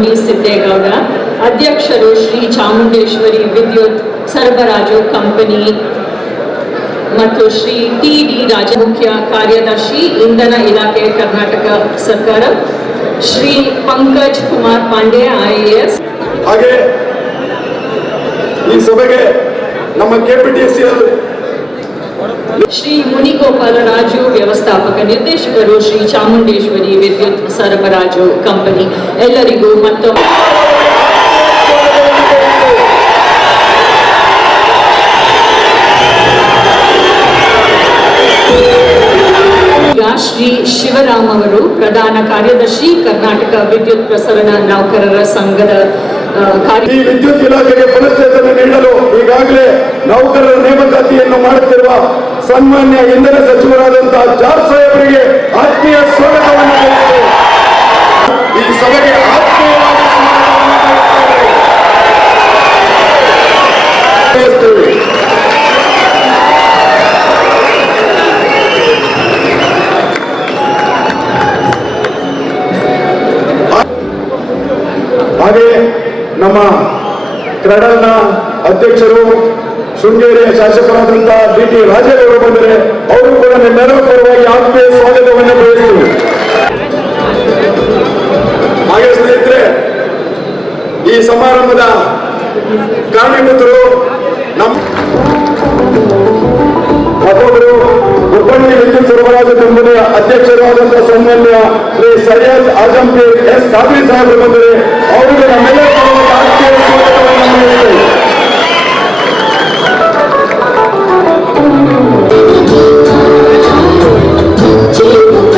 V Siddegowda ಅಧ್ಯಕ್ಷರು ಶ್ರೀ ಚಾಮುಂಡೇಶ್ವರಿ ವಿದ್ಯುತ್ ಸರಬರಾಜು ಕಂಪನಿ ಮತ್ತು ಶ್ರೀ ಟಿ ಡಿ ರಾಜ ಮುಖ್ಯ ಕಾರ್ಯದರ್ಶಿ ಇಂಧನ ಇಲಾಖೆ ಕರ್ನಾಟಕ ಸರ್ಕಾರ, ಶ್ರೀ ಪಂಕಜ್ ಕುಮಾರ್ ಪಾಂಡೆ ಐಎಎಸ್ ಹಾಗೆ ಈ ಸಭೆಗೆ ನಮ್ಮ ಕೆಪಿಟಿಸಿಎಲ್ ಶ್ರೀ ಮುನಿಗೋಪಾಲ ರಾಜು ವ್ಯವಸ್ಥಾಪಕ ನಿರ್ದೇಶಕರು ಶ್ರೀ ಚಾಮುಂಡೇಶ್ವರಿ ವಿದ್ಯುತ್ ಸರಬರಾಜು ಕಂಪನಿ. ಎಲ್ಲರಿಗೂ ಮತ್ತೊಮ್ಮೆ ಶ್ರೀ ಶಿವರಾಮ್ ಅವರು ಪ್ರಧಾನ ಕಾರ್ಯದರ್ಶಿ ಕರ್ನಾಟಕ ವಿದ್ಯುತ್ ಪ್ರಸರಣ ನೌಕರರ ಸಂಘದ ಈ ವಿದ್ಯುತ್ ಇಲಾಖೆಗೆ ಪುನಶ್ಚೇತನ ನೀಡಲು ಈಗಾಗಲೇ ನೌಕರರ ನೇಮಕಾತಿಯನ್ನು ಮಾಡುತ್ತಿರುವ ಸನ್ಮಾನ್ಯ ಇಂಧನ ಸಚಿವರಾದಂತಹ ಜಾರ್ಜ್ ಸಾಹೇಬರಿಗೆ ಆತ್ಮೀಯ ಸ್ವಾಗತವನ್ನು. ಈ ಸಭೆಗೆ ಕ್ರೆಡಲ್ನ ಅಧ್ಯಕ್ಷರು ಶೃಂಗೇರಿಯ ಶಾಸಕರಾದಂತಹ ಡಿ ಟಿ ರಾಜೇಗೌಡರು ಬಂದರೆ ಅವರು ಕೂಡ ನಿಮ್ಮೆಲ್ಲರ ಪರವಾಗಿ ಆತ್ಮೀಯ ಸ್ವಾಗತವನ್ನು ಬಯಸ್ತೀವಿ ಹಾಗೆ ಸ್ನೇಹಿತರೆ, ಈ ಸಮಾರಂಭದ ಕಾರಣೀಭೂತರು ನಮ್ಮ ಮತ್ತೊಬ್ಬರು ಹುಬ್ಬಳ್ಳಿ ವಿದ್ಯುತ್ ಸರಬರಾಜು ಕಂಪನಿಯ ಅಧ್ಯಕ್ಷರಾದಂತಹ ಸನ್ಮಾನ್ಯ ಶ್ರೀ ಸೈಯದ್ ಆಜಂಪೀರ್ ಎಸ್. ಕಾದ್ರಿ ಸಾಹೇಬರು ಬಂದರೆ ಅವರಿಗೆ ನಮ್ಮೆಲ್ಲರ ಆತ್ಮೀಯ ಸ್ವಾಗತವನ್ನು Thank you.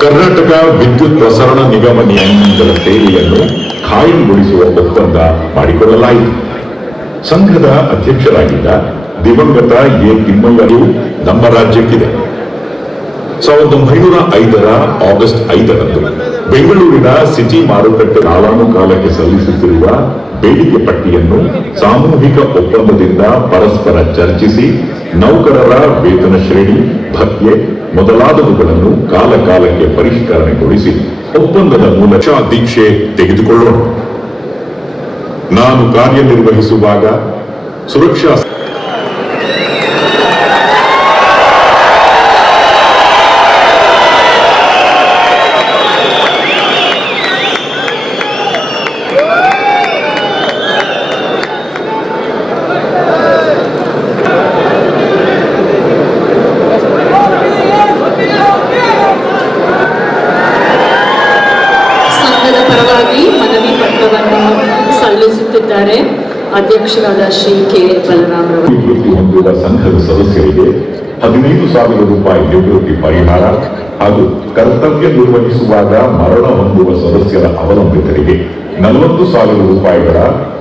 ಕರ್ನಾಟಕ ವಿದ್ಯುತ್ ಪ್ರಸರಣ ನಿಗಮ ನಿಯಮಗಳ ಸೇವೆಯನ್ನು ಖಾಯಂಗೊಳಿಸುವ ಒಪ್ಪಂದ ಮಾಡಿಕೊಳ್ಳಲಾಯಿತು ಸಂಘದ ಅಧ್ಯಕ್ಷರಾಗಿದ್ದ ದಿವಂಗತ ಎ ತಿಮ್ಮಯ್ಯರು ನಮ್ಮ ರಾಜ್ಯಕ್ಕಿದೆ. ಸಾವಿರದ ಒಂಬೈನೂರ ಐದರ ಆಗಸ್ಟ್ ಐದರಂದು ಬೆಂಗಳೂರಿನ ಸಿಟಿ ಮಾರುಕಟ್ಟೆ ಕಾಲಾನುಕಾಲಕ್ಕೆ ಸಲ್ಲಿಸುತ್ತಿರುವ ಬೇಡಿಕೆ ಪಟ್ಟಿಯನ್ನು ಸಾಮೂಹಿಕ ಒಪ್ಪಂದದಿಂದ ಪರಸ್ಪರ ಚರ್ಚಿಸಿ ನೌಕರರ ವೇತನ ಶ್ರೇಣಿ ಭತ್ಯೆ ಮೊದಲಾದವುಗಳನ್ನು ಕಾಲಕಾಲಕ್ಕೆ ಪರಿಷ್ಕರಣೆಗೊಳಿಸಿ ಒಪ್ಪಂದದ ಮೂಲಕ ದೀಕ್ಷೆ ತೆಗೆದುಕೊಳ್ಳೋಣ. ನಾನು ಕಾರ್ಯನಿರ್ವಹಿಸುವಾಗ ಸುರಕ್ಷಾ ನಿವೃತ್ತಿ ಹೊಂದಿರುವ ಸಂಘದ ಸದಸ್ಯರಿಗೆ ಹದಿನೈದು ಸಾವಿರ ರೂಪಾಯಿ ನಿವೃತ್ತಿ ಪರಿಹಾರ ಹಾಗೂ ಕರ್ತವ್ಯ ನಿರ್ವಹಿಸುವಾಗ ಮರಣ ಹೊಂದುವ ಸದಸ್ಯರ ಅವಲಂಬಿತರಿಗೆ ನಲವತ್ತು ಸಾವಿರ ರೂಪಾಯಿಗಳ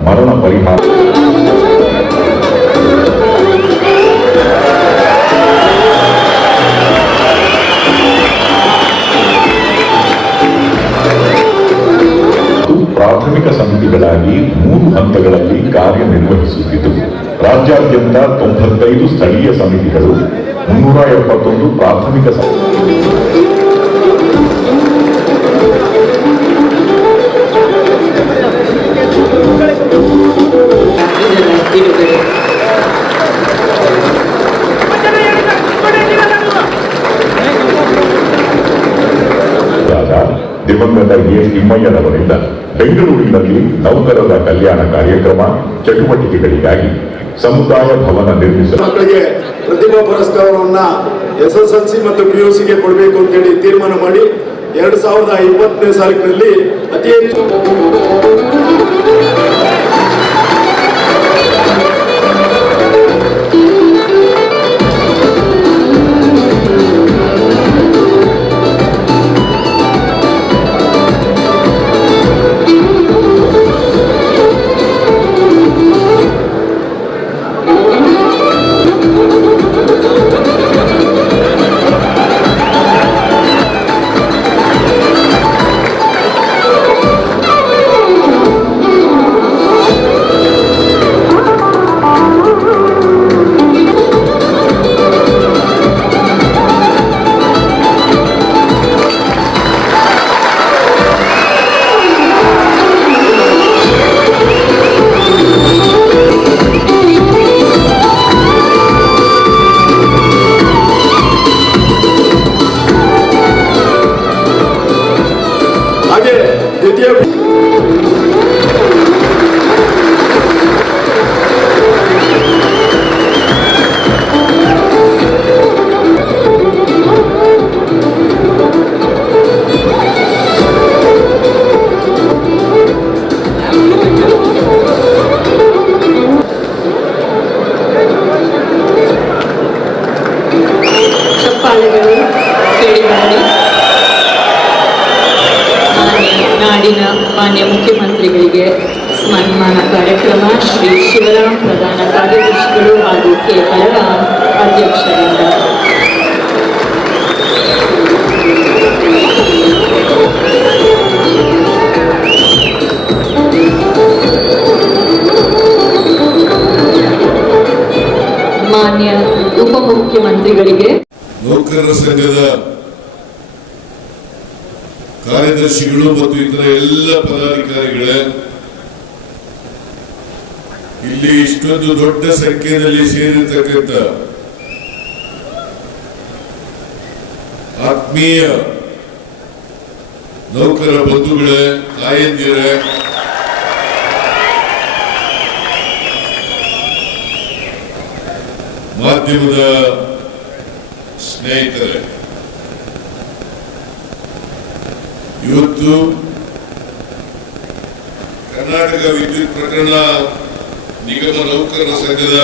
ಮರಣ ಪರಿಹಾರ. ಸಮಿತಿಗಳಾಗಿ ಮೂರು ಹಂತಗಳಲ್ಲಿ ಕಾರ್ಯನಿರ್ವಹಿಸುತ್ತಿದ್ದವು ರಾಜ್ಯಾದ್ಯಂತ ತೊಂಬತ್ತೈದು ಸ್ಥಳೀಯ ಸಮಿತಿಗಳು ಮುನ್ನೂರ ಎಪ್ಪತ್ತೊಂದು ಪ್ರಾಥಮಿಕ ದಿವಂಗತ ಎ ತಿಮ್ಮಯ್ಯನವರಿಂದ ಬೆಂಗಳೂರಿನಲ್ಲಿ ನೌಕರರ ಕಲ್ಯಾಣ ಕಾರ್ಯಕ್ರಮ ಚಟುವಟಿಕೆಗಳಿಗಾಗಿ ಸಮುದಾಯ ಭವನ ನಿರ್ಮಿಸಲು ಮಕ್ಕಳಿಗೆ ಪ್ರತಿಭಾ ಪುರಸ್ಕಾರವನ್ನ ಎಸ್ ಮತ್ತು ಪಿಯುಸಿಗೆ ಕೊಡಬೇಕು ಅಂತ ಅಂತೇಳಿ ತೀರ್ಮಾನ ಮಾಡಿ ಎರಡ್ ಸಾವಿರದ ಇಪ್ಪತ್ತನೇ ಸಾಲಿನಲ್ಲಿ ಅತಿ ಹೆಚ್ಚು ಮಾನ್ಯ ಉಪಮುಖ್ಯಮಂತ್ರಿಗಳಿಗೆ. ನೌಕರರ ಸಂಘದ ಕಾರ್ಯದರ್ಶಿಗಳು ಮತ್ತು ಇತರ ಎಲ್ಲ ಪದಾಧಿಕಾರಿಗಳೇ, ಇಲ್ಲಿ ಇಷ್ಟೊಂದು ದೊಡ್ಡ ಸಂಖ್ಯೆಯಲ್ಲಿ ಸೇರಿರ್ತಕ್ಕಂಥ ಆತ್ಮೀಯ ನೌಕರ ಬಂಧುಗಳೇ, ತಾಯಂದಿರೇ ಮಾಧ್ಯಮದ ಸ್ನೇಹಿತರೆ, ಇವತ್ತು ಕರ್ನಾಟಕ ವಿದ್ಯುತ್ ಪ್ರಕರಣ ನಿಗಮ ನೌಕರರ ಸಂಘದ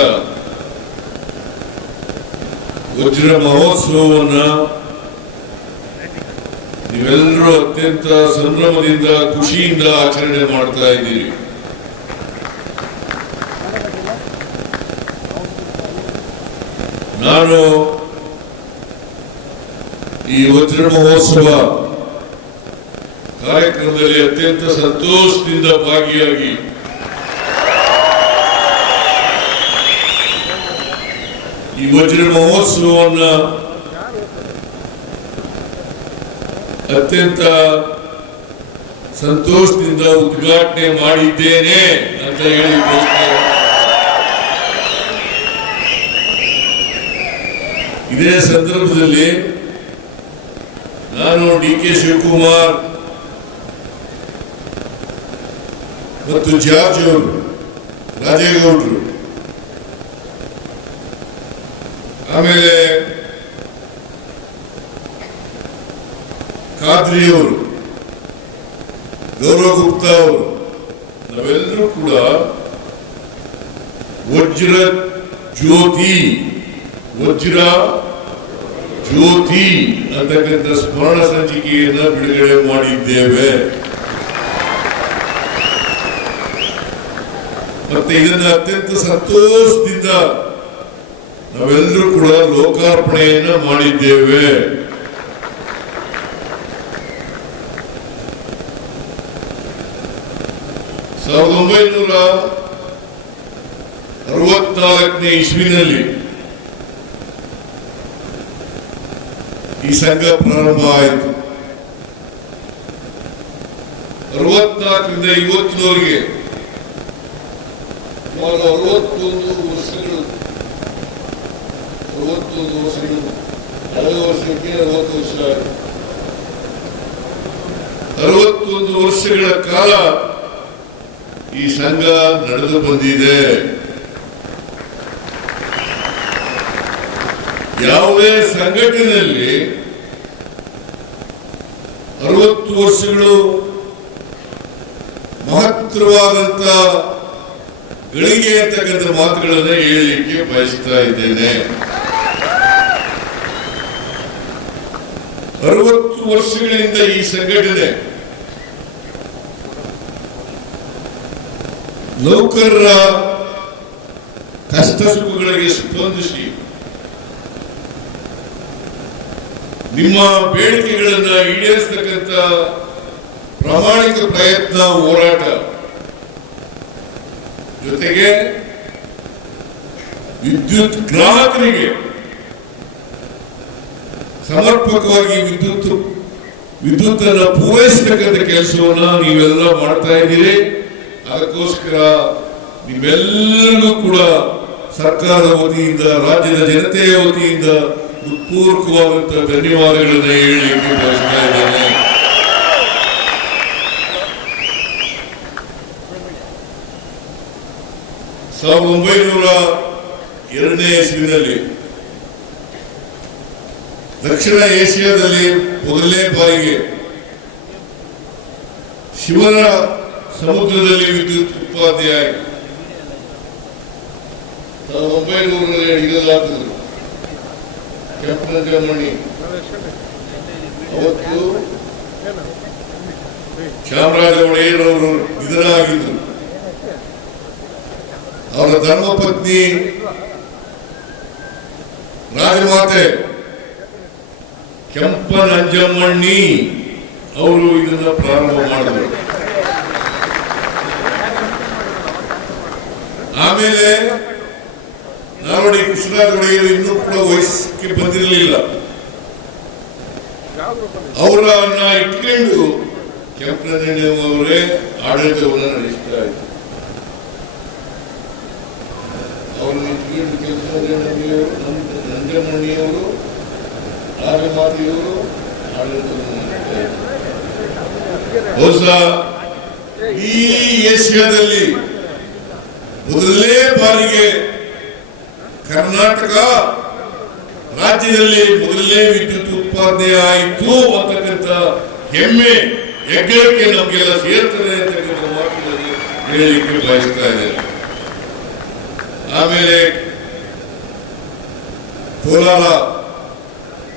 ವಜ್ರ ಮಹೋತ್ಸವವನ್ನ ನೀವೆಲ್ಲರೂ ಅತ್ಯಂತ ಸಂಭ್ರಮದಿಂದ, ಖುಷಿಯಿಂದ ಆಚರಣೆ ಮಾಡ್ತಾ ಇದ್ದೀರಿ. ನಾನು ಈ ವಜ್ರ ಮಹೋತ್ಸವ ಕಾರ್ಯಕ್ರಮದಲ್ಲಿ ಅತ್ಯಂತ ಸಂತೋಷದಿಂದ ಭಾಗಿಯಾಗಿ ಈ ವಜ್ರ ಮಹೋತ್ಸವವನ್ನ ಅತ್ಯಂತ ಸಂತೋಷದಿಂದ ಉದ್ಘಾಟನೆ ಮಾಡಿದ್ದೇನೆ ಅಂತ ಹೇಳಿ ಬಯಸ್ತೇನೆ. ಇದೇ ಸಂದರ್ಭದಲ್ಲಿ ನಾನು ಡಿ ಕೆ ಶಿವಕುಮಾರ್ ಮತ್ತು ಜಾರ್ಜ್ ಅವರು, ರಾಜೇಗೌಡರು, ಆಮೇಲೆ ಖಾದ್ರಿಯವರು ಗೌರವ ಗುಪ್ತಾ ಅವರು, ನಾವೆಲ್ಲರೂ ಕೂಡ ವಜ್ರ ಜ್ಯೋತಿ ವಜ್ರ ಜ್ಯೋತಿ ಅಂತಕ್ಕಂಥ ಸ್ಮರಣ ಸಂಚಿಕೆಯನ್ನ ಬಿಡುಗಡೆ ಮಾಡಿದ್ದೇವೆ. ಮತ್ತೆ ಇದನ್ನ ಅತ್ಯಂತ ಸಂತೋಷದಿಂದ ನಾವೆಲ್ಲರೂ ಕೂಡ ಲೋಕಾರ್ಪಣೆಯನ್ನ ಮಾಡಿದ್ದೇವೆ. ಸಾವಿರದ ಒಂಬೈನೂರ ಅರವತ್ನಾಲ್ಕನೇ ಇಸ್ವಿನಲ್ಲಿ ಈ ಸಂಘ ಪ್ರಾರಂಭ ಆಯಿತು ಅರವತ್ನಾಲ್ಕರಿಂದ ಇವತ್ತಿನವರೆಗೆ ಅರವತ್ತೊಂದು ವರ್ಷಗಳು ಅರವತ್ತೊಂದು ವರ್ಷಗಳು ಕಳೆದ ವರ್ಷಕ್ಕೆ ಅರವತ್ತು ವರ್ಷ ಅರವತ್ತೊಂದು ವರ್ಷಗಳ ಕಾಲ ಈ ಸಂಘ ನಡೆದು ಬಂದಿದೆ. ಯಾವುದೇ ಸಂಘಟನೆಯಲ್ಲಿ ಅರವತ್ತು ವರ್ಷಗಳು ಮಹತ್ತರವಾದಂತ ಗಳಿಗೆ ಅಂತಕ್ಕಂಥ ಮಾತುಗಳನ್ನು ಹೇಳಲಿಕ್ಕೆ ಬಯಸ್ತಾ ಇದ್ದೇನೆ. ಅರವತ್ತು ವರ್ಷಗಳಿಂದ ಈ ಸಂಘಟನೆ ನೌಕರರ ಕಷ್ಟ ಸುಖಗಳಿಗೆ ಸ್ಪಂದಿಸಿ ನಿಮ್ಮ ಬೇಡಿಕೆಗಳನ್ನ ಈಡೇರಿಸತಕ್ಕಂಥ ಪ್ರಾಮಾಣಿಕ ಪ್ರಯತ್ನ ಹೋರಾಟ ಜೊತೆಗೆ ವಿದ್ಯುತ್ ಗ್ರಾಹಕರಿಗೆ ಸಮರ್ಪಕವಾಗಿ ವಿದ್ಯುತ್ ವಿದ್ಯುತ್ ಅನ್ನು ಪೂರೈಸತಕ್ಕಂಥ ಕೆಲಸವನ್ನ ನೀವೆಲ್ಲ ಮಾಡ್ತಾ ಇದ್ದೀರಿ. ಅದಕ್ಕೋಸ್ಕರ ನೀವೆಲ್ಲರಿಗೂ ಕೂಡ ಸರ್ಕಾರದ ವತಿಯಿಂದ, ರಾಜ್ಯದ ಜನತೆಯ ವತಿಯಿಂದ ಹೃತ್ಪೂರ್ವಕವಾದಂತಹ ಧನ್ಯವಾದಗಳನ್ನ ಹೇಳಲಿಕ್ಕೆ ಬಯಸ್ತಾ ಇದ್ದೇನೆ. ಸಾವಿರದ ಒಂಬೈನೂರ ಎರಡನೇ ಇಸ್ವಿನಲ್ಲಿ ದಕ್ಷಿಣ ಏಷ್ಯಾದಲ್ಲಿ ಮೊದಲನೇ ಬಾರಿಗೆ ಶಿವನ ಸಮುದ್ರದಲ್ಲಿ ವಿದ್ಯುತ್ ಉತ್ಪಾದನೆಯಾಗಿ ಸಾವಿರದ ಒಂಬೈನೂರ ಕೆಂಪನ ಮಣಿ ಅವತ್ತು ಚಾಮರಾಜ ಒಡೆಯರವರು ನಿಧನರಾಗಿದ್ದರು ಅವರ ಧರ್ಮಪತ್ನಿ ರಾಜಮಾತೆ ಕೆಂಪನಂಜಮ್ಮಣ್ಣಿ ಅವರು ಇದನ್ನ ಪ್ರಾರಂಭ ಮಾಡಿದರು. ಆಮೇಲೆ ನಾಲ್ವಡಿ ಕೃಷ್ಣರಾಜ ಇನ್ನೂ ಕೂಡ ವಯಸ್ಸಿಗೆ ಬಂದಿರಲಿಲ್ಲ. ಅವರನ್ನ ಇಟ್ಕೊಂಡು ಕೆಂಪನಂಜಣ್ಣಿ ಅವರೇ ಆಡಳಿತವನ್ನು ನಡೆಸ್ತಾ ಇದ್ರು. ಅವರನ್ನು ಇಟ್ಕೊಂಡು ಕೆಂಪನಂಜಣ್ಣವರು ನಂಜಮಣಿಯವರು ರಾಜಮಾತೆಯವರು ಆಡಳಿತವನ್ನು ನಡೆಸ್ತಾ ಇದ್ರು. ಬಹುಶಃ ಈ ಏಷ್ಯಾದಲ್ಲಿ ಮೊದಲನೇ ಬಾರಿಗೆ ಕರ್ನಾಟಕ ರಾಜ್ಯದಲ್ಲಿ ಮೊದಲನೇ ವಿದ್ಯುತ್ ಉತ್ಪಾದನೆ ಆಯಿತು ಅಂತಕ್ಕಂಥ ಹೆಮ್ಮೆ, ಹೆಗ್ಗಳಿಕೆ ನಮಗೆಲ್ಲ ಸೇರ್ತದೆ ಅಂತಕ್ಕಂಥ ಮಾತುಗಳನ್ನು ಹೇಳಲಿಕ್ಕೆ ಬಯಸ್ತಾ ಇದ್ದೇನೆ. ಆಮೇಲೆ ಕೋಲಾರ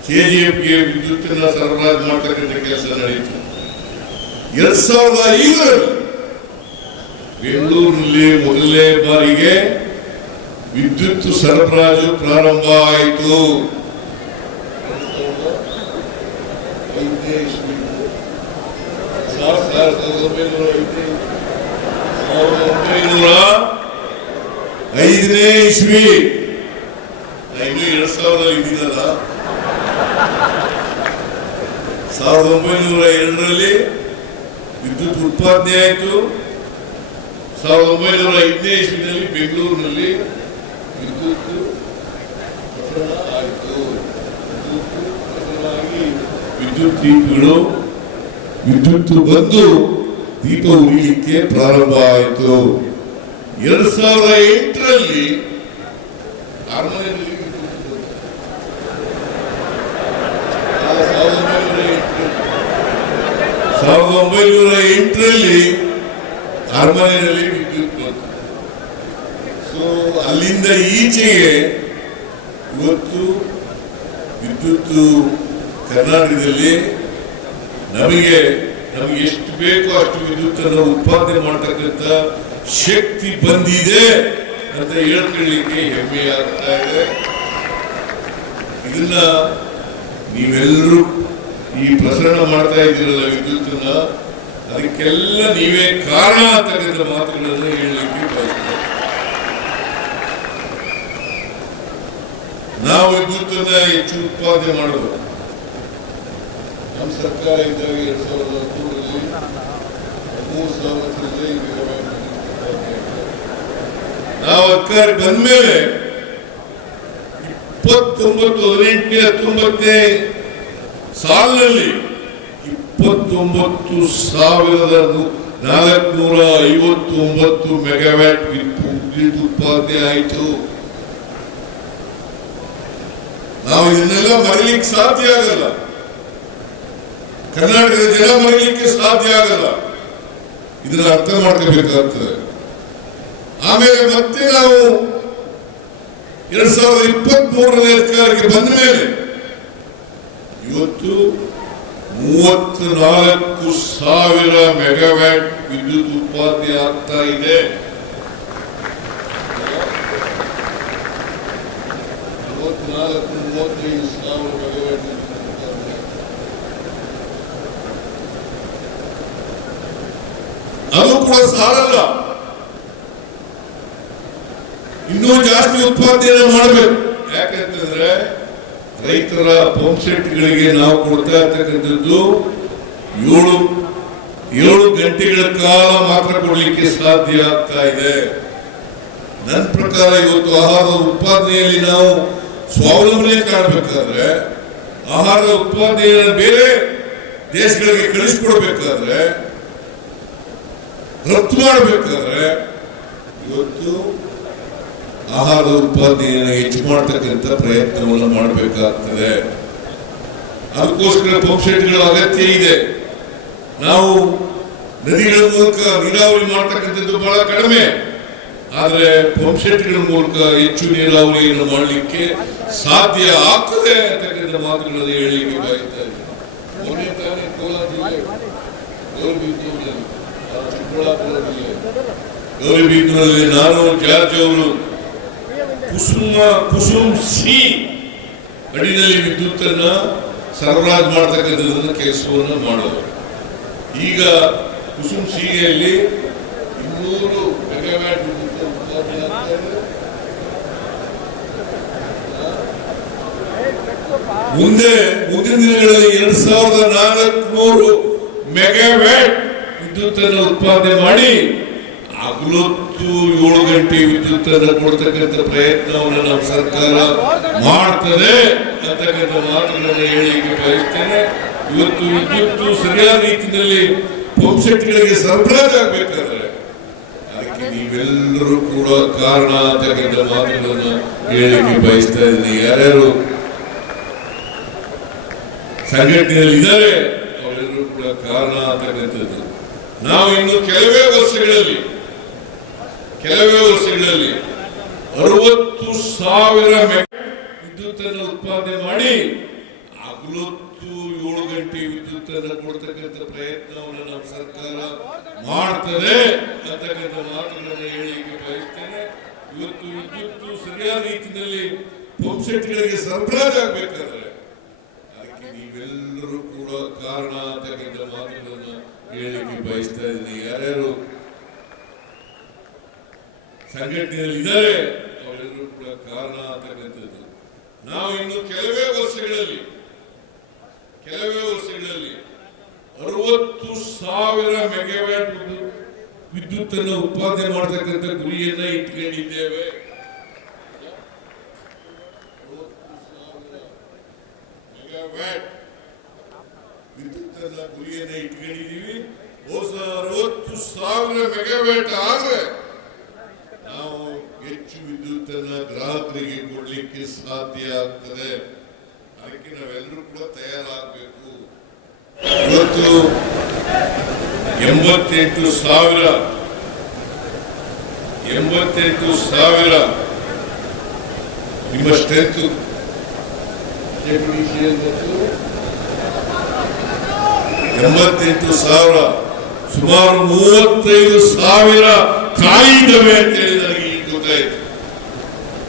ಕೆಜಿಎಫ್ಗೆ ವಿದ್ಯುತ್ತನ್ನ ಸರಬರಾಜು ಮಾಡ್ತಕ್ಕಂಥ ಕೆಲಸ ನಡೆಯಿತು ಎರಡ್ ಸಾವಿರದ ಐದರಲ್ಲಿ ಬೆಂಗಳೂರಿನಲ್ಲಿ ಮೊದಲನೇ ಬಾರಿಗೆ ವಿದ್ಯುತ್ ಸರಬರಾಜು ಪ್ರಾರಂಭ ಆಯಿತು. ಸಾವಿರದ ಐದನೇ ಇಸ್ವಿ. ಇನ್ನು ಎರಡ್ ಸಾವಿರದ ಇದ್ದೀನಲ್ಲ ಸಾವಿರದ ಒಂಬೈನೂರ ಎರಡರಲ್ಲಿ ವಿದ್ಯುತ್ ಉತ್ಪಾದನೆ ಆಯಿತು. ಸಾವಿರದ ಒಂಬೈನೂರ ಐದನೇ ಇಸ್ವಿನಲ್ಲಿ ಬೆಂಗಳೂರಿನಲ್ಲಿ ವಿದ್ಯುತ್ ಆಯಿತು ವಿದ್ಯುತ್ ದೀಪಗಳು, ವಿದ್ಯುತ್ ಬಂದು ದೀಪ ಉರಿಲಿಕ್ಕೆ ಪ್ರಾರಂಭ ಆಯಿತು. ಎರಡ್ ಸಾವಿರದ ಎಂಟರಲ್ಲಿ ಅರಮನೆಯಲ್ಲಿ ಸಾವಿರದ ಒಂಬೈನೂರ ಎಂಟರಲ್ಲಿ ಅರಮನೆಯಲ್ಲಿ ಅಲ್ಲಿಂದ ಈಚೆಗೆ ಇವತ್ತು ವಿದ್ಯುತ್ ಕರ್ನಾಟಕದಲ್ಲಿ ನಮಗೆ ನಮಗೆ ಎಷ್ಟು ಬೇಕೋ ಅಷ್ಟು ವಿದ್ಯುತ್ ಅನ್ನು ಉತ್ಪಾದನೆ ಮಾಡತಕ್ಕಂತ ಶಕ್ತಿ ಬಂದಿದೆ ಅಂತ ಹೇಳ್ಕೊಳ್ಳಿಕ್ಕೆ ಹೆಮ್ಮೆ ಆಗ್ತಾ ಇದೆ. ಇದನ್ನ ನೀವೆಲ್ಲರೂ ಈ ಪ್ರಸರಣ ಮಾಡ್ತಾ ಇದ್ದೀರಲ್ಲ ವಿದ್ಯುತ್ತನ್ನ, ಅದಕ್ಕೆಲ್ಲ ನೀವೇ ಕಾರಣ ಅಂತಕ್ಕಂಥ ಮಾತುಗಳನ್ನು ಹೇಳಲಿಕ್ಕೆ ಬಯಸ್ತೇನೆ ನಾವು ವಿದ್ಯುತ್ತನ್ನ ಹೆಚ್ಚು ಉತ್ಪಾದನೆ ಮಾಡೋದು ನಮ್ಮ ಸರ್ಕಾರ ಇದ್ದಾಗ ಎರಡ್ ಸಾವಿರದ ಹತ್ತೂರಲ್ಲಿ ಮೂರು ಸಾವಿರದಲ್ಲಿ ನಾವು ಅಧಿಕಾರ ಬಂದ್ಮೇಲೆ ಇಪ್ಪತ್ತೊಂಬತ್ತು, ಹದಿನೆಂಟನೇ, ಹತ್ತೊಂಬತ್ತನೇ ಸಾಲಿನಲ್ಲಿ ಇಪ್ಪತ್ತೊಂಬತ್ತು ಸಾವಿರದ ನಾಲ್ಕುನೂರ ಐವತ್ತೊಂಬತ್ತು ಮೆಗಾವ್ಯಾಟ್ ವಿದ್ಯುತ್ ಉತ್ಪಾದನೆ ಆಯಿತು. ನಾವು ಇದನ್ನೆಲ್ಲ ಮರಿಲಿಕ್ಕೆ ಸಾಧ್ಯ ಆಗಲ್ಲ. ಕರ್ನಾಟಕದ ಜನ ಮರೀಲಿಕ್ಕೆ ಸಾಧ್ಯ ಆಗಲ್ಲ. ಇದನ್ನ ಅರ್ಥ ಮಾಡ್ಕೋಬೇಕಾಗ್ತದೆ. ಆಮೇಲೆ ಮತ್ತೆ ನಾವು ಎರಡ್ ಸಾವಿರದ ಇಪ್ಪತ್ತ್ ಮೂರನೇ ಅಧಿಕಾರಕ್ಕೆ ಬಂದ ಮೇಲೆ ಇವತ್ತು ಮೂವತ್ನಾಲ್ಕು ಸಾವಿರ ಮೆಗಾವ್ಯಾಟ್ ವಿದ್ಯುತ್ ಉತ್ಪಾದನೆ ಆಗ್ತಾ ಇದೆ ಮೂವತ್ನಾಲ್ಕು ಮೂವತ್ತೈದು ಸಾವಿರ ಮೆಗಾವ್ಯಾಟ್ ವಿದ್ಯುತ್ ಉತ್ಪಾದನೆ ಸಾಲಲ್ಲ. ಇನ್ನೂ ಜಾಸ್ತಿ ಉತ್ಪಾದನೆ ಮಾಡಬೇಕು. ಯಾಕಂತಂದ್ರೆ ರೈತರ ಪಂಪ್ ಸೆಟ್ಗಳಿಗೆ ನಾವು ಕೊಡ್ತಾ ಇರ್ತಕ್ಕಂಥದ್ದು ಏಳು ಏಳು ಗಂಟೆಗಳ ಕಾಲ ಮಾತ್ರ ಕೊಡಲಿಕ್ಕೆ ಸಾಧ್ಯ ಆಗ್ತಾ ಇದೆ. ನನ್ನ ಪ್ರಕಾರ ಇವತ್ತು ಆಹಾರ ಉತ್ಪಾದನೆಯಲ್ಲಿ ನಾವು ಸ್ವಾವಲಂಬನೆ ಕಾಣಬೇಕಾದ್ರೆ, ಆಹಾರ ಉತ್ಪಾದನೆಯನ್ನು ಬೇರೆ ದೇಶಗಳಿಗೆ ಕಳಿಸ್ಕೊಡ್ಬೇಕಾದ್ರೆ ರಫ್ತು ಮಾಡಬೇಕಾದ್ರೆ ಇವತ್ತು ಆಹಾರ ಉತ್ಪಾದನೆಯನ್ನು ಹೆಚ್ಚು ಮಾಡತಕ್ಕಂಥ ಪ್ರಯತ್ನವನ್ನು ಮಾಡಬೇಕಾಗ್ತದೆ. ಅದಕ್ಕೋಸ್ಕರ ಪಂಪ್ಸೆಟ್ಗಳ ಅಗತ್ಯ ಇದೆ. ನಾವು ನದಿಗಳ ಮೂಲಕ ನೀರಾವರಿ ಮಾಡ್ತಕ್ಕಂಥದ್ದು ಬಹಳ ಕಡಿಮೆ. ಆದರೆ ಪಂಪ್ಸೆಟ್ಗಳ ಮೂಲಕ ಹೆಚ್ಚು ನೀರಾವರಿಯನ್ನು ಮಾಡಲಿಕ್ಕೆ ಸಾಧ್ಯ ಆಗ್ತದೆ ಅಂತಕ್ಕಂಥ ಮಾತುಗಳನ್ನು ಹೇಳಲಿಕ್ಕೆ ಬಾಯ್ತಾ ಇದ್ದೀನಿ. ಗೌರಿಬಿದೂರಿನಲ್ಲಿ ನಾನು ಜಾರ್ಜ್ ಅವರು ಕುಸುಮ, ಕುಸುಮ್ ಸಿ ಅಡಿನಲ್ಲಿ ವಿದ್ಯುತ್ತನ್ನ ಸರಬರಾಜು ಮಾಡತಕ್ಕಂಥದ್ದನ್ನು ಕೆಲಸವನ್ನು ಮಾಡೋದು ಈಗ ಕುಸುಮ್ ಸಿಯಲ್ಲಿ ಇನ್ನೂರು ಮೆಗಾವ್ಯಾಟ್. ಮುಂದೆ ಮುಂದಿನ ದಿನಗಳಲ್ಲಿ ಎರಡ್ ಸಾವಿರದ ನಾಲ್ಕುನೂರು ಮೆಗಾವ್ಯಾಟ್ ವಿದ್ಯುತ್ ಅನ್ನು ಉತ್ಪಾದನೆ ಮಾಡಿ ಹಗಲೊತ್ತು ಏಳು ಗಂಟೆ ವಿದ್ಯುತ್ ಅನ್ನು ಕೊಡ್ತಕ್ಕಂಥ ಪ್ರಯತ್ನವನ್ನು ನಮ್ಮ ಸರ್ಕಾರ ಮಾಡ್ತದೆ ಅಂತಕ್ಕಂಥ ಮಾತುಗಳನ್ನು ಹೇಳಿಕೆ ಬಯಸ್ತೇನೆ. ಇವತ್ತು ವಿದ್ಯುತ್ ಸರಿಯಾದ ರೀತಿಯಲ್ಲಿ ಪಂಪ್ ಸೆಟ್ಗಳಿಗೆ ಸರಬರಾಜು ಆಗ್ಬೇಕಾದ್ರೆ ಅದಕ್ಕೆ ನೀವೆಲ್ಲರೂ ಕೂಡ ಕಾರಣ ಅಂತಕ್ಕಂಥ ಮಾತುಗಳನ್ನು ಹೇಳಿಕೆ ಬಯಸ್ತಾ ಇದ್ದೀನಿ. ಯಾರ್ಯಾರು ಸಂಘಟನೆಯಲ್ಲಿ ಇದ್ದಾರೆ, ಅವರೆಲ್ಲರೂ ಕೂಡ ಕಾರಣ ಅಂತಕ್ಕಂಥದ್ದು. ನಾವು ಇನ್ನು ಕೆಲವೇ ವರ್ಷಗಳಲ್ಲಿ ಕೆಲವೇ ವರ್ಷಗಳಲ್ಲಿ ಅರವತ್ತು ಸಾವಿರ ವಿದ್ಯುತ್ ಅನ್ನು ಉತ್ಪಾದನೆ ಮಾಡಿ ಹಗಲೊತ್ತು ಏಳು ಗಂಟೆ ವಿದ್ಯುತ್ ಅನ್ನು ಕೊಡ್ತಕ್ಕಂಥ ಪ್ರಯತ್ನವನ್ನು ನಮ್ಮ ಸರ್ಕಾರ ಮಾಡ್ತದೆ ಅಂತಕ್ಕಂಥ ಮಾತುಗಳನ್ನು ಹೇಳಿಕೆ ಬಯಸ್ತೇನೆ. ಇವತ್ತು ವಿದ್ಯುತ್ ಸರಿಯಾದ ರೀತಿಯಲ್ಲಿ ಪಂಪ್ ಸೆಟ್ಗಳಿಗೆ ಸರಬರಾಜು ಆಗ್ಬೇಕಾದ್ರೆ ಅದಕ್ಕೆ ನೀವೆಲ್ಲರೂ ಕೂಡ ಕಾರಣ ಅಂತಕ್ಕಂಥ ಮಾತುಗಳನ್ನು ಹೇಳಲಿಕ್ಕೆ ಬಯಸ್ತಾ ಇದ್ದೀನಿ. ಯಾರ್ಯಾರು ಸಂಘಟನೆಯಲ್ಲಿ ಇದ್ದಾರೆ, ಅವರೆಲ್ಲರೂ ಕೂಡ ಕಾರಣ ಅಂತಕ್ಕಂಥದ್ದು. ನಾವು ಇನ್ನು ಕೆಲವೇ ವರ್ಷಗಳಲ್ಲಿ ಕೆಲವೇ ವರ್ಷಗಳಲ್ಲಿ ಅರವತ್ತು ಸಾವಿರ ಮೆಗಾವ್ಯಾಟ್ ವಿದ್ಯುತ್ ಅನ್ನು ಉತ್ಪಾದನೆ ಮಾಡತಕ್ಕಂಥ ಗುರಿಯನ್ನ ಇಟ್ಕೊಂಡಿದ್ದೇವೆ. ಮೆಗಾವ್ಯಾಟ್ ಅನ್ನ ಗುರಿಯನ್ನ ಇಟ್ಕೊಂಡಿದ್ದೀವಿ. ಹೊಸ ಅರವತ್ತು ಸಾವಿರ ಮೆಗಾವ್ಯಾಟ್ ಆದ್ರೆ ನಾವು ಹೆಚ್ಚು ವಿದ್ಯುತ್ ಅನ್ನ ಗ್ರಾಹಕರಿಗೆ ಕೊಡ್ಲಿಕ್ಕೆ ಸಾಧ್ಯ ಆಗ್ತದೆ. ಅದಕ್ಕೆ ನಾವೆಲ್ಲರೂ ಕೂಡ ತಯಾರಾಗಬೇಕು. ಇವತ್ತು ಎಂಬತ್ತೆಂಟು ಸಾವಿರ ಎಂಬತ್ತೆಂಟು ಸಾವಿರ. ನಿಮ್ಮ ಸ್ಟ್ರೆಂತ್ ಎಂಬತ್ತೆಂಟು ಸಾವಿರ, ಸುಮಾರು ಮೂವತ್ತೈದು ಸಾವಿರ ಕಾಯಿದವೆ ಅಂತ ಹೇಳಿದಾಗಿ ಈಗ ಗೊತ್ತಾಯ್ತು.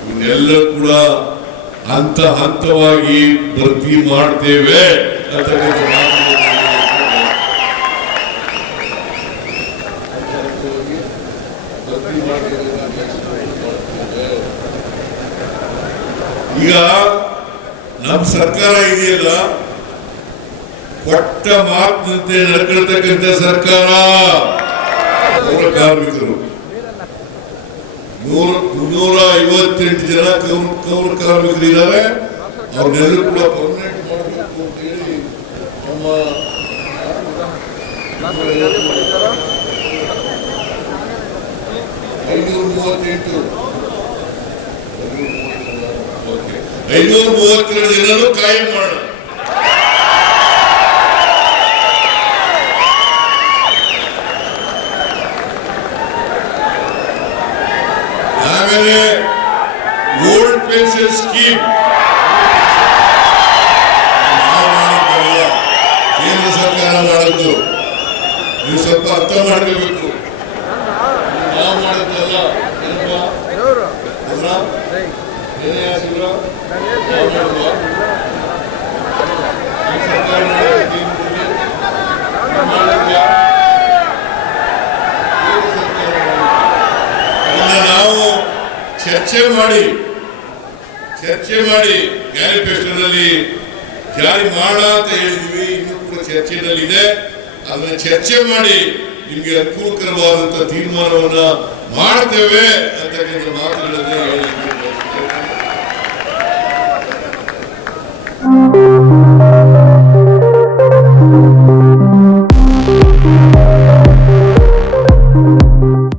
ಇವನ್ನೆಲ್ಲ ಕೂಡ ಹಂತ ಹಂತವಾಗಿ ಭರ್ತಿ ಮಾಡ್ತೇವೆ ಅಂತ ಈಗ ನಮ್ಮ ಸರ್ಕಾರ ಇದೆಯಲ್ಲ ಕೊಟ್ಟ ಮಾತಿನಂತೆ ನಡ್ಕೊಳ್ತಕ್ಕಂಥ ಸರ್ಕಾರ. ಕಾರ್ಮಿಕರು. ನೂರ ಮುನ್ನೂರ ಐವತ್ತೆಂಟು ಜನ ಕೌರ ಕಾರ್ಮಿಕರು ಇದ್ದಾರೆ ಅವ್ರನ್ನೆಲ್ಲರೂ ಕೂಡ ಪರ್ಮನೆಂಟ್ ಮಾಡಬೇಕು ಅಂತ ಹೇಳಿ ನಮ್ಮ ಐನೂರ ಮೂವತ್ತೆಂಟು ಐನೂರ ಮೂವತ್ತೆರಡು ಜನರು ಕಾಯಂ ಮಾಡೋಣ ಆಮೇಲೆ ಓಲ್ಡ್ ಪೆನ್ಷನ್ ಸ್ಕೀಮ್ ಕೇಂದ್ರ ಸರ್ಕಾರ ಮಾಡಿದ್ದು ನೀವು ಸ್ವಲ್ಪ ಅರ್ಥ ಮಾಡ್ಕೋಬೇಕು ನಾವು ಮಾಡಿದ್ದಲ್ಲ ಏನಪ್ಪ? ಅಲ್ಲ? ಏನೇ ಆಸಿದ್ರ? ನಾವು ಮಾಡಿದ್ವಾ? ಈ ಸರ್ಕಾರ ಮಾಡಿದ್ದು ಕೇಂದ್ರದಲ್ಲಿ? ನಾವು ಮಾಡಿದ್ವಾ? ಕೇಂದ್ರ ಸರ್ಕಾರ ಮಾಡಿದ್ದು. ಅದನ್ನ ನಾವು ಚರ್ಚೆ ಮಾಡಿ ಚರ್ಚೆ ಮಾಡಿ ಮ್ಯಾನಿಫೆಸ್ಟೋನಲ್ಲಿ ಜಾರಿ ಮಾಡ ಅಂತ ಹೇಳಿದ್ವಿ. ಇನ್ನೂ ಕೂಡ ಚರ್ಚೆನಲ್ಲಿದೆ ಅದನ್ನ ಚರ್ಚೆ ಮಾಡಿ ನಿಮ್ಗೆ ಅನುಕೂಲಕರವಾದಂತ ತೀರ್ಮಾನವನ್ನ ಮಾಡ್ತೇವೆ ಅಂತಕ್ಕಂಥ ಮಾತುಗಳನ್ನು ಹೇಳಿದ್ವಿ.